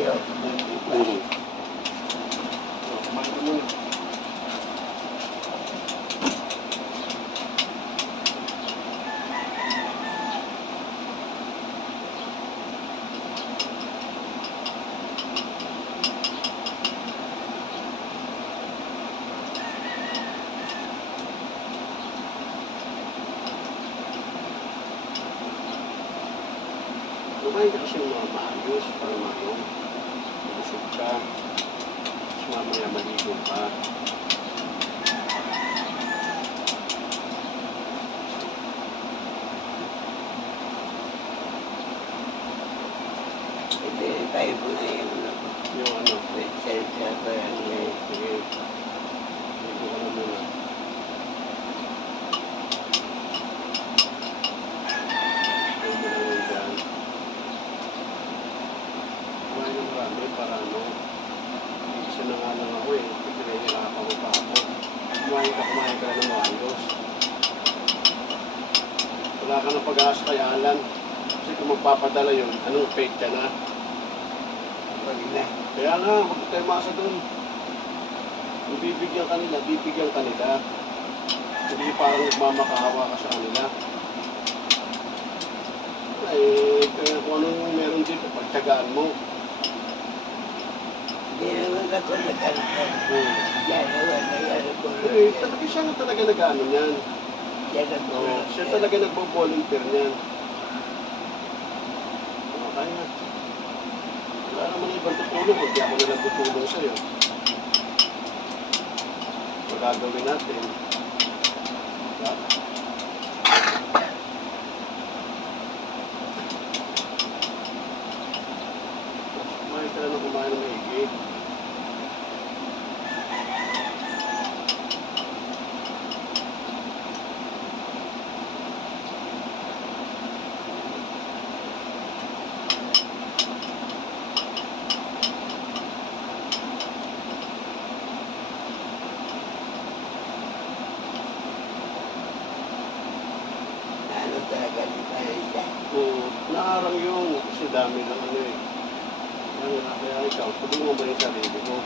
Ayaw. Kumain ka muna. Kumain ka kasi ng mga maayos para busog ka. Tapos mamaya maligo ka. Hindi tayo po na yung Yung ano, lisensya ko yan. sige. Ligo ka na muna. Ligo mo na lang dyan. Kumain ng marami para ano. Isa na nga lang ako eh. Pinahirapan ko pa ako. Kumain ka na ng maayos. Wala ka ng pag-asa kay Alan. Kasi kung magpapadala yun, anong petsa na? Wag na. Kaya nga, huwag tayo masa doon. Kung bibigyan ka nila, bibigyan ka nila. Hindi parang nagmamakaawa ka sa kanila. Kaya kung anong meron dito, pagtyagaan mo. Hindi naman ako nagkalapag. Yan naman nagkalapag. Talaga siya na talaga nag-ano niyan. Yan ang tulog. Siya talaga nagbo-volunteer niyan. Kaya na. Wala naman ibang tutulong, hindi ako na lang tutulong sa'yo. Magagawin natin. Diba? Kumain ka na ng kumain ng mahigit. Ano talaga ni Marisa? Naharang yung kasi dami ng ano eh. Kaya ikaw, tulungan mo rin sarili mo.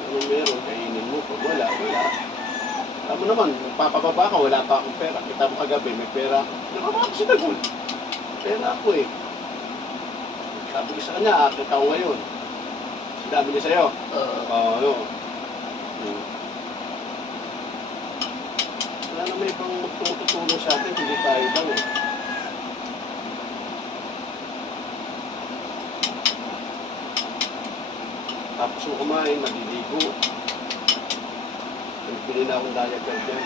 Ano meron, kainin mo. Pag wala, wala. Alam mo naman, papababa ka, wala pa akong pera. Kita mo kagabi, may pera. Nakabaka ko si Dagol. Pera ako eh. Sabi ko sa kanya, akit ako ngayon. Sabi niya sa'yo. Oo. Ano. Wala na may ibang tumutulong sa atin, hindi tayo lang eh. Tapos mo kumain, maliligo. Nagbili na akong diaper dyan.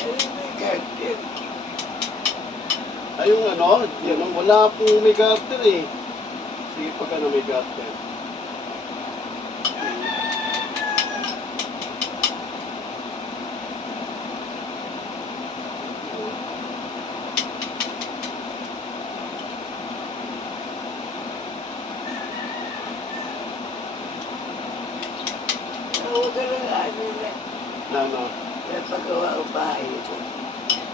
Ano may garden? Ay, yung ano, yan, wala pong may garter eh. Sige pag ano may garter. Ako talaga ano na. Na ano, Napagawa ko bahay ko.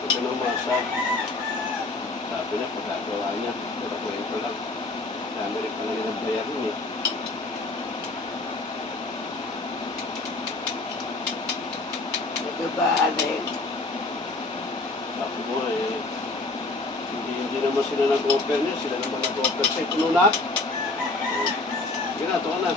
pag ano masa. Sabi na, pagkagawa niya. Pero kwento lang. Dami rin pala nilang bayarin eh. Nagabaan na yun. Sabi mo eh, hindi naman sila nag-offer niya, sila naman nag-offer sa'yo. Puno na? Sige na, ito ka na.